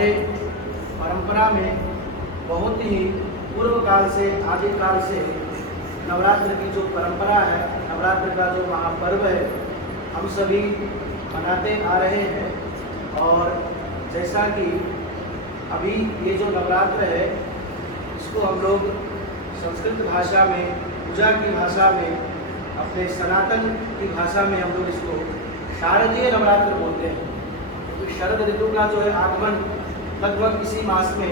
हमारे परंपरा में बहुत ही पूर्व काल से आदिकाल से नवरात्र की जो परंपरा है, नवरात्र का जो महापर्व है, हम सभी मनाते आ रहे हैं। और जैसा कि अभी ये जो नवरात्र है, इसको हम लोग संस्कृत भाषा में, पूजा की भाषा में, अपने सनातन की भाषा में हम लोग इसको शारदीय नवरात्र बोलते हैं। तो शरद ऋतु का जो है आगमन लगभग इसी मास में,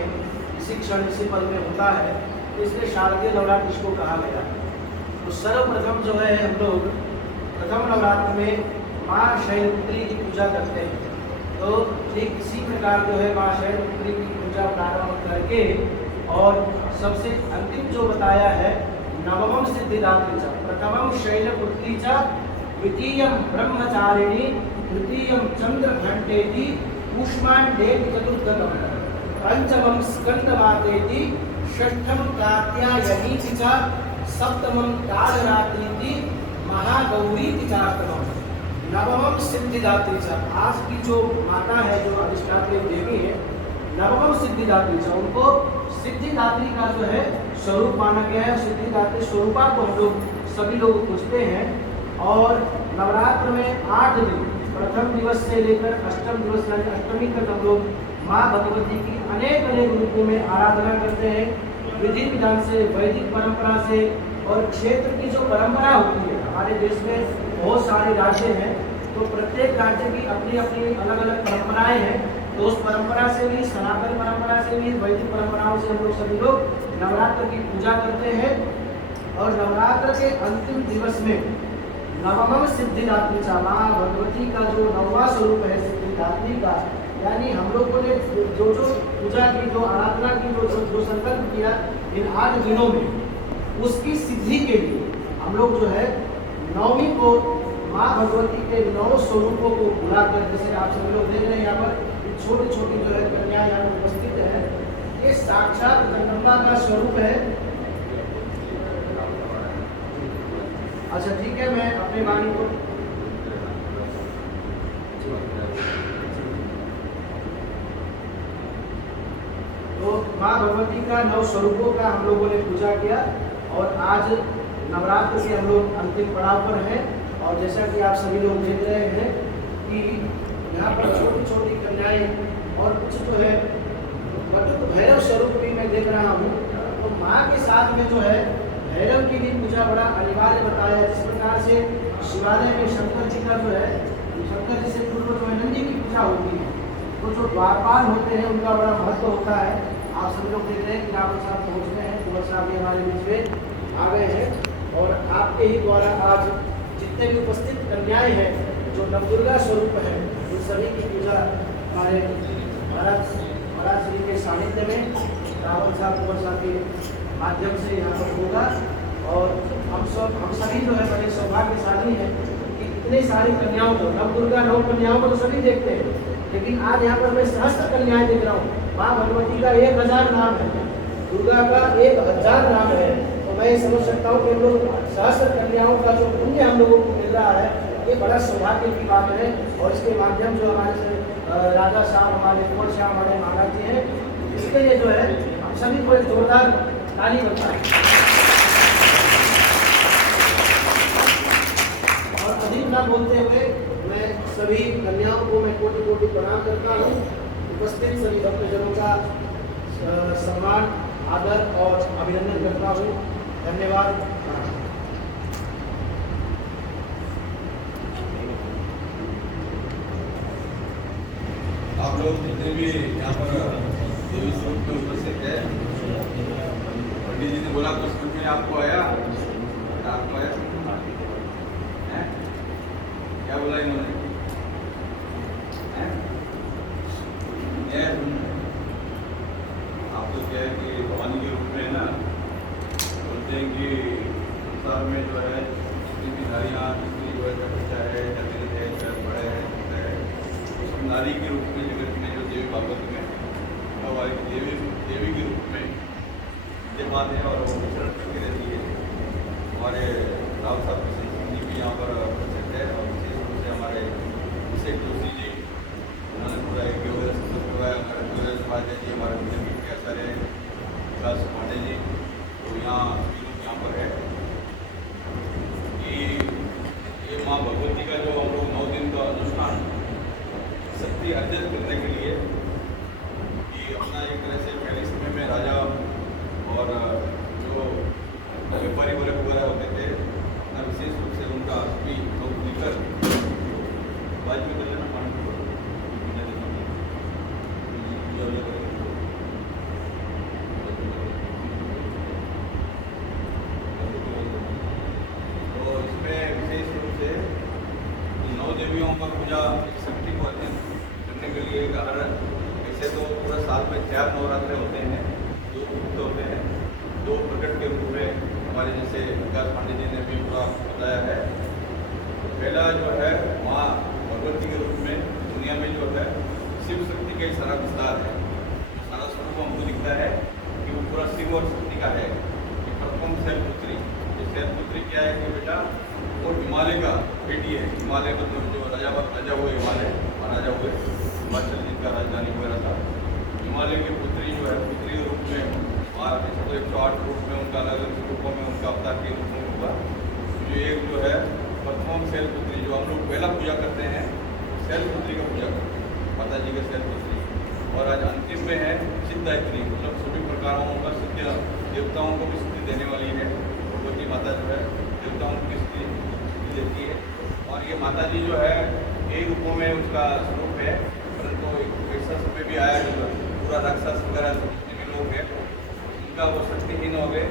इसी क्षण, इसी पल में होता है, तो इसलिए शारदीय नवरात्र इसको कहा गया। तो सर्वप्रथम जो है हम लोग प्रथम नवरात्र में माँ शैलपुत्री की पूजा करते हैं। तो ठीक इसी प्रकार जो है माँ शैलपुत्री की पूजा प्रारंभ करके और सबसे अंतिम जो बताया है नवमम सिद्धिदात्री च, प्रथमम शैलपुत्री च, द्वितीयम ब्रह्मचारिणी, तृतीयम चंद्रघंटेति, कूष्मांडेति चतुर्थम, पंचमम स्कंदमातेति, षष्ठम कात्यायनीति च, सप्तमम कालरात्रीति, महागौरीति चाष्टमम, नवमम सिद्धिदात्री च। आज की जो माता है, जो अधिष्ठात्री देवी है, नवमम सिद्धिदात्री च, उनको सिद्धिदात्री का जो है स्वरूप माना गया है। सिद्धिदात्री स्वरूपा को हम लोग सभी लोग पूछते हैं। और नवरात्र में 8 दिन, प्रथम दिवस से लेकर अष्टम दिवस यानी अष्टमी तक हम लोग माँ भगवती की अनेक रूपों में आराधना करते हैं, विधि विधान से, वैदिक परंपरा से। और क्षेत्र की जो परंपरा होती है, हमारे देश में बहुत सारे राज्य हैं, तो प्रत्येक राज्य की अपनी अपनी अलग अलग परंपराएं हैं। तो उस परंपरा से भी, सनातन परंपरा से भी, वैदिक परंपराओं से हम लोग सभी लोग नवरात्र की पूजा करते हैं। और नवरात्र के अंतिम दिवस में नवमम सिद्धिदात्री चा, माँ भगवती का जो नौवा स्वरूप है सिद्धिदात्री का, यानी हम लोगों ने जो जो पूजा की, जो आराधना की, जो संकल्प किया इन 8 दिनों में, उसकी सिद्धि के लिए हम लोग जो है नवमी को माँ भगवती के 9 स्वरूपों को बुलाकर, जैसे आप सभी लोग देख रहे हैं यहाँ पर छोटी छोटी जो है कन्या यहाँ उपस्थित है, ये साक्षात जगदम्बा का स्वरूप है। अच्छा ठीक है, मैं अपने वाणी को तो माँ भगवती का 9 स्वरूपों का हम लोगों ने पूजा किया। और आज नवरात्र के हम लोग अंतिम पड़ाव पर हैं। और जैसा कि आप सभी लोग देख रहे हैं कि यहाँ पर छोटी छोटी कन्याएं और कुछ जो है मतलब भैरव स्वरूप भी मैं देख रहा हूँ। तो माँ के साथ में जो है भैरव की भी पूजा बड़ा अनिवार्य बताया। जिस प्रकार से शिवालय में शंकर जी का जो है, शंकर जी से पूर्व जो है नंदी की पूजा होती है, तो जो द्वारपाल होते हैं उनका बड़ा महत्व होता है। आप सभी लोग देख रहे हैं कि रावण साहब पहुँच गए हैं, कुंवर साहब भी हमारे बीच में आ गए हैं। और आपके ही द्वारा आज जितने भी उपस्थित कन्याएं हैं, जो नवदुर्गा स्वरूप है, उन सभी की पूजा हमारे महाराज श्री के सानिध्य में रावण साहब, कुंवर साहब के माध्यम से यहाँ पर होगा। और हम सभी जो है बड़े सौभाग्यशाली हैं कि इतने सारी कन्याओं को, नवदुर्गा 9 कन्याओं को तो सभी देखते हैं, लेकिन आज यहाँ पर मैं सहस्त्र कन्याएं देख रहा हूँ। माँ भगवती का 1000 नाम है, दुर्गा का 1000 नाम है। तो मैं समझ सकता हूँ कि हम लोग सहस्त्र कन्याओं का जो पुण्य हम लोगों को मिल रहा है, ये बड़ा सौभाग्य की बात है। और इसके माध्यम जो हमारे राजा साहब, हमारे कुंवर साहब, हमारे महाराज जी हैं, इसके लिए जो है हम सभी को एक जोरदार ताली बनता है। और अधिक न बोलते हुए मैं सभी कन्याओं को मैं कोटि कोटि प्रणाम करता हूँ। उपस्थित सभी भक्तजनों का सम्मान, आदर और अभिनंदन करता हूँ। धन्यवाद। आप लोग जितने भी यहाँ पर देवी स्वरूप में उपस्थित है, पंडित जी ने बोला कुछ समझ में आपको आया? आपको आया है? क्या बोला इन्होंने? आप तो क्या है कि भवानी के रूप में ना बोलते हैं कि संसार में जो है जितनी भी नारियाँ, जितनी जो है बच्चा है, जमीन है, बड़े है, उसकी नारी के रूप में जगत में जो देवी भागवत में हमारी देवी के रूप में विद्यमान है और वो विचरण करके रहती है। हमारे राव साहब की संस्कृति भी यहाँ पर प्रसिद्ध है। और विशेष रूप से हमारे अभिषेक जोशी जी, उन्होंने पूरा एक वगैरह समझ करवाया, हमारे बाद में कर लेना पानी को पीने देना जो ये करेंगे तो इसमें विशेष रूप से नौ देवियों का पूजा शक्ति को अध्ययन करने के लिए हर ऐसे तो पूरा साल में 4 नवरात्रे होते हैं, 2 गुप्त होते हैं, 2 प्रकट के रूप में हमारे जैसे विकास पांडे जी ने भी पूरा बताया है। तो पहला जो है माँ भगवती के रूप में दुनिया में जो है शिव शक्ति का ही सारा विस्तार है, सारा स्वरूप हमको दिखता है कि वो पूरा शिव और शक्ति का है। कि प्रथम शैलपुत्री, ये शैलपुत्री क्या है कि बेटा वो हिमालय का बेटी है। हिमालय मतलब जो राजा हुए हिमालय महाराजा हुए, हिमाचल जिनका राजधानी वगैरह था, हिमालय की पुत्री जो है पुत्री रूप में महाराज तो 108 रूप में उनका अलग अलग रूपों में उनका अवतार के रूप में होगा। जो एक जो है प्रथम शैलपुत्री जो हम लोग पहला पूजा करते हैं, शैलपुत्री का पूजा करते हैं, माता जी के शैलपुत्री। और आज अंतिम में है सिद्धायत्री, मतलब सभी प्रकारों का सिद्ध देवताओं को भी सिद्धि देने वाली है भगवती माता जो है, देवताओं की सिद्धि देती है। और ये माता जी जो है कई रूपों में उसका स्वरूप है, परंतु एक ऐसा समय भी आया जब पूरा राक्षस वगैरह जितने भी लोग हैं उनका वो शक्तिहीन हो गए,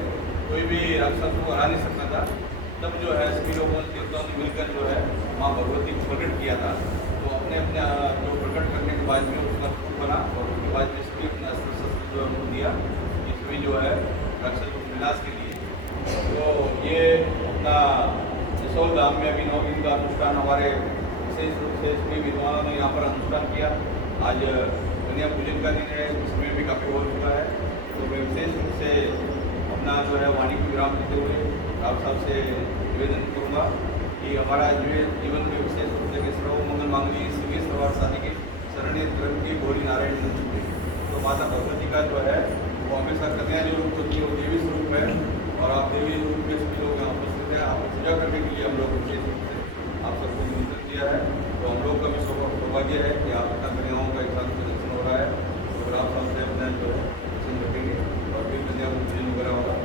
कोई भी राक्षस को हरा नहीं सकता था। तब जो है सभी लोगों ने देवताओं ने मिलकर जो है माँ भगवती को प्रकट किया था। तो अपने अपने जो प्रकट करने के बाद में उसका रूप बना और उसके बाद में सभी अपना अस्त्र शस्त्र जो रूप दिया, इसमें जो है राक्षस को विनाश के लिए। तो ये अपना जसोल धाम में अभी 9 दिन का अनुष्ठान हमारे विशेष रूप से सभी विद्वानों ने यहाँ पर अनुष्ठान किया। आज कन्या पूजन का दिन है, इसमें भी काफ़ी हो चुका है। तो मैं विशेष रूप से अपना जो है वाणी को विराम देते हुए आप सबसे निवेदन करूँगा कि हमारा जीवन में विशेष रूप से सर्व मंगल मांगली शिवी सर्वार्थ साधिके शरण्य धर्म की गौरी नारायण नमस्ते। तो माता भगवती का जो है वो हमेशा कन्या जो रूप होती है वो देवी स्वरूप है, और आप देवी रूप में सभी लोग यहाँ उपस्थित हैं। आपको पूजा करने के लिए हम लोग विशेष रूप से आप सबको निमंत्रण दिया है। तो हम लोग का भी सौभाग्य है कि आप अपना कन्याओं का एक साथ दर्शन हो रहा है, तो फिर आप सबसे अपना जो है दर्शन रखेंगे और फिर कन्या को पूजन वगैरह होगा।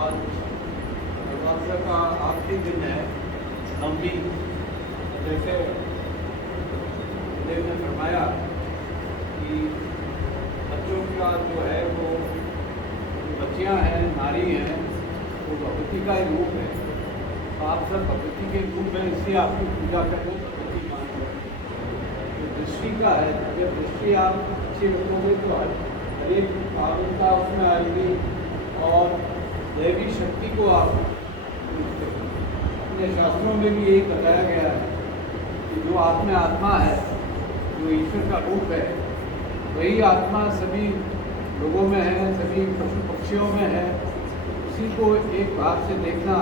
आज नवरात्र का आखिरी दिन है, नवमी। जैसे देव ने फरमाया कि बच्चों का जो है वो बच्चियां हैं, नारी हैं, वो भगवती का ही रूप है। तो आप सब भगवती के रूप में इसलिए आपकी पूजा करें, भगवती मान करें। जो दृष्टि का है, अगर दृष्टि आप अच्छी रखोगे तो हर एक पावनता उसमें आएगी और दैवी शक्ति को आप अपने शास्त्रों में भी यही बताया गया है कि जो आत्मा है, जो ईश्वर का रूप है, वही आत्मा सभी लोगों में है, सभी पशु पक्षियों में है। उसी को एक भाव से देखना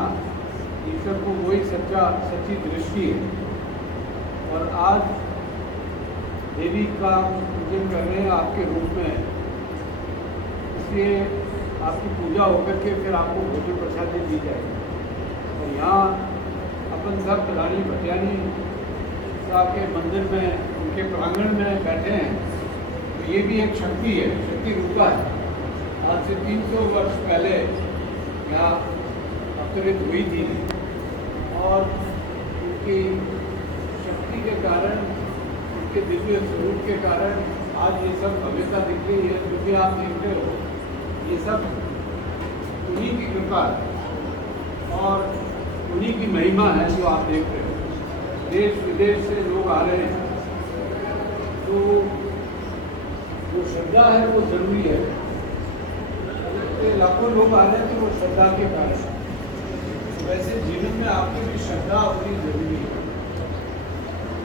ईश्वर को वही सच्ची दृष्टि है। और आज देवी का पूजन कर रहे हैं आपके रूप में, इसलिए आपकी पूजा होकर के फिर आपको भोजन प्रसादी दी जाएगी। और यहाँ अपन सब रानी भटियानी साहब के मंदिर में, उनके प्रांगण में बैठे हैं, तो ये भी एक शक्ति है, शक्ति रूपा है। आज से 300 वर्ष पहले यहाँ अवतरित हुई थी और उनकी शक्ति के कारण, उनके दिव्य स्वरूप के कारण आज ये सब भव्यता दिख रही है। जो भी आप देखते हो ये सब उन्हीं की कृपा है और उन्हीं की महिमा है जो आप देख रहे हो। देश विदेश से लोग आ रहे हैं, तो जो श्रद्धा है वो जरूरी है। अगर लाखों लोग आ रहे हैं तो वो श्रद्धा के कारण। वैसे जीवन में आपकी भी श्रद्धा होनी जरूरी है।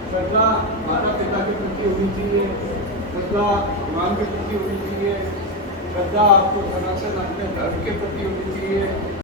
श्रद्धा माता पिता के प्रति होनी चाहिए, श्रद्धा भगवान के प्रति होनी चाहिए, श्रद्धा आपको सनातन अपने धर्म के प्रति होनी चाहिए।